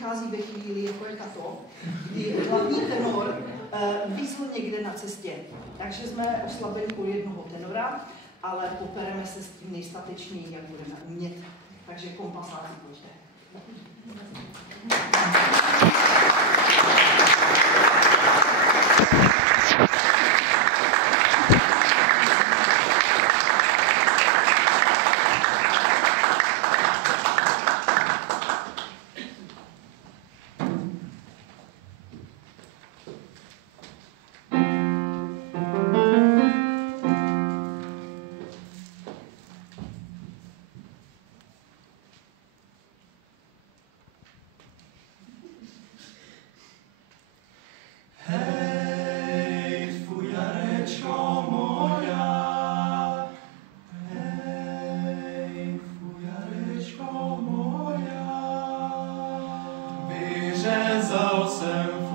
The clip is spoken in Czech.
přichází ve chvíli, jako je tato, kdy hlavní tenor vysl někde na cestě. Takže jsme oslabeni o jednoho tenora, ale popereme se s tím nejstatečněji, jak budeme umět. Takže kompasáci pojďte. Vyřezal jsem